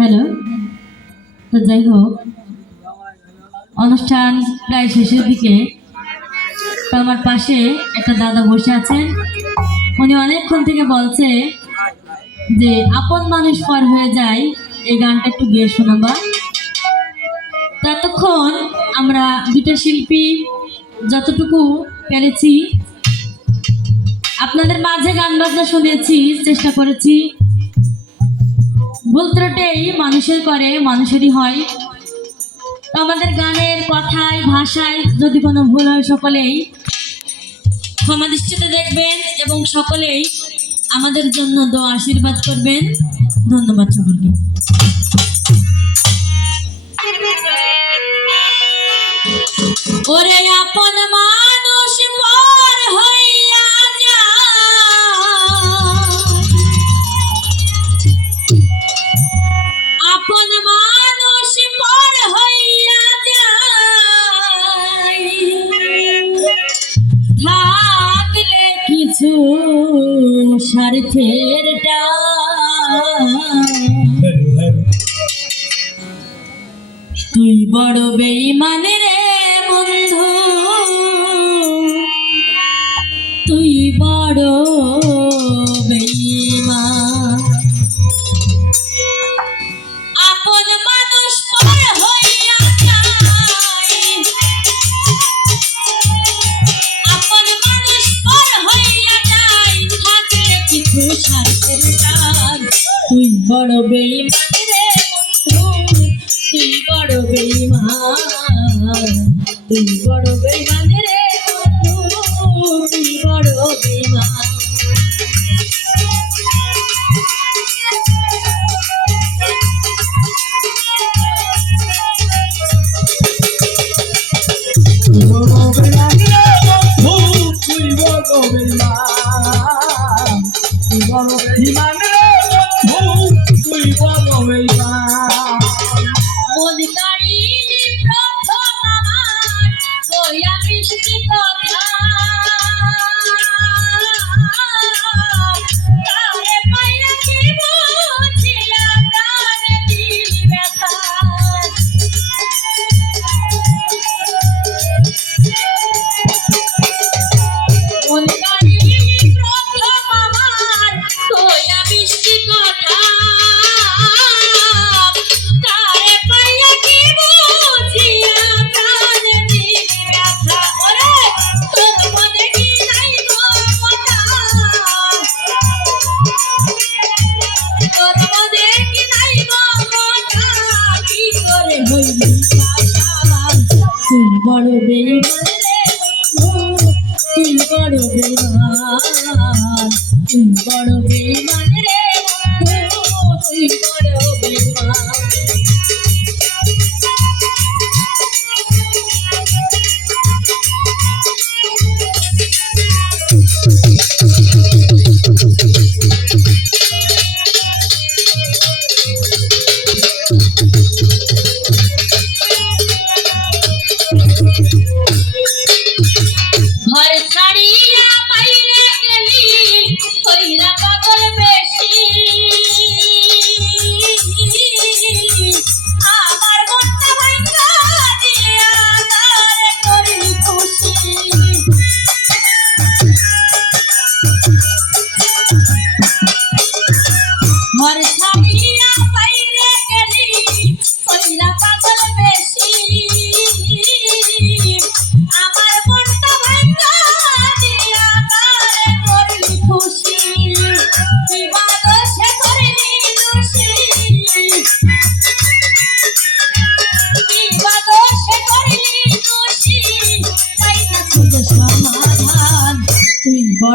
Hello, তো যাই হোক, অনুষ্ঠান প্রায় শেষের দিকে। তো আমার পাশে একটা দাদা বসে আছেন, উনি অনেকক্ষণ থেকে বলছে যে আপন মানুষ পর হয়ে যায়, এই গানটা একটু গেয়ে শোনাবা। ততক্ষণ আমরা দুটো শিল্পী যতটুকু পেরেছি আপনাদের মাঝে গান বাজনা শুনেছি, চেষ্টা করেছি। ভুল ত্রুটি মানুষের করে, মানুষেরই হয়। তো আমাদের গানের কথায় ভাষায় যদি কোনো ভুল হয় সকলেই ক্ষমা দৃষ্টিতে দেখবেন এবং সকলেই আমাদের জন্য দোয়া আশীর্বাদ করবেন। ধন্যবাদ সকলকে। ওরে আপন মানুষ পর হইয়া আপন মানুষ পর হইয়া যায়, থাকলে কিছু স্বার্থের তুই বড় বেঈমান রে বন্ধু, তুই বড় বেঈমান। আপন মানুষ পর হইয়া যায়, আপন মানুষ পর হইয়া যায়, থাকলে কিছু স্বার্থের টান। তুই বড় বেঈমান রে বন্ধু, তুই বড় বেঈমান, তুই বড় বেঈমান রে বন্ধু, তুই বড় বেঈমান। তুই বড় বেঈমান রে বন্ধু, তুই বড় বেঈমান, তুই বড় বেঈমান রে বন্ধু, তুই বড় বেঈমান। ঘর ছাড়িয়া বাইরে গেলি, কইরা পাগল বেশি।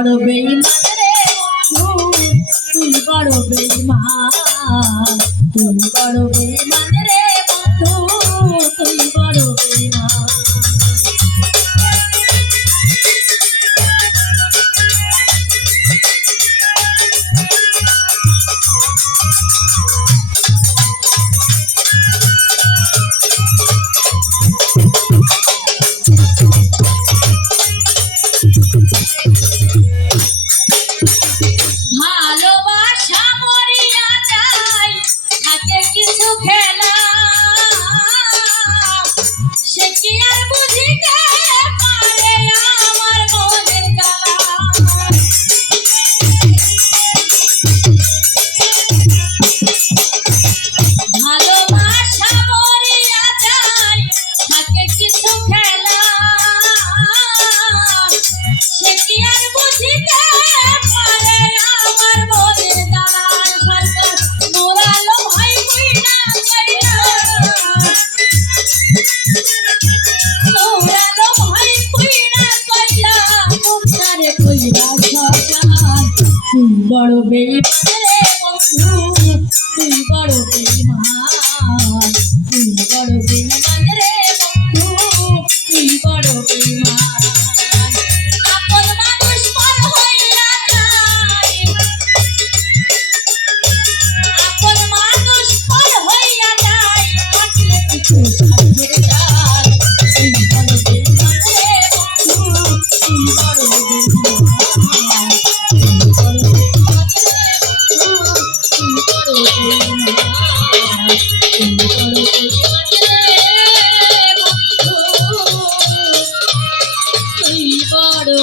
বড় বেঈমান রে বন্ধু, তুই বড় বেঈমান, তুই বড় বেঈমান রে বন্ধু, তুই বড় বেঈমান। ভালোবাসা মরিয়া যায়, থাকে কিছু খেলা, সে কি আর বুঝিতে পারে আমার মনের জ্বালা। ভালোবাসা মরিয়া যায়, থাকে কিছু খেলা, সে কি আর বুঝিতে পারে আমার মনের জ্বালা। সরকার মোরালো ভাই কইরা কইরা, মোরালো ভাই কইরা কইরা, মুখটারে কইরা সরকার। তুই বড় বেঈমান রে বন্ধু, তুই বড় বেঈমান, তুই বড় বেঈমান রে বন্ধু, তুই বড় বেঈমান। আপন মানুষ পর হইয়া যায়, আপন মানুষ পর হইয়া যায়, থাকলে কিছু সাধ্যের কাজ। তুই বড় বেঈমান রে বন্ধু, তুই বড় বেঈমান, তুই বড় বেঈমান রে বন্ধু, তুই বড় বেঈমান, তুই বড় বেঈমান রে বন্ধু, তুই বড়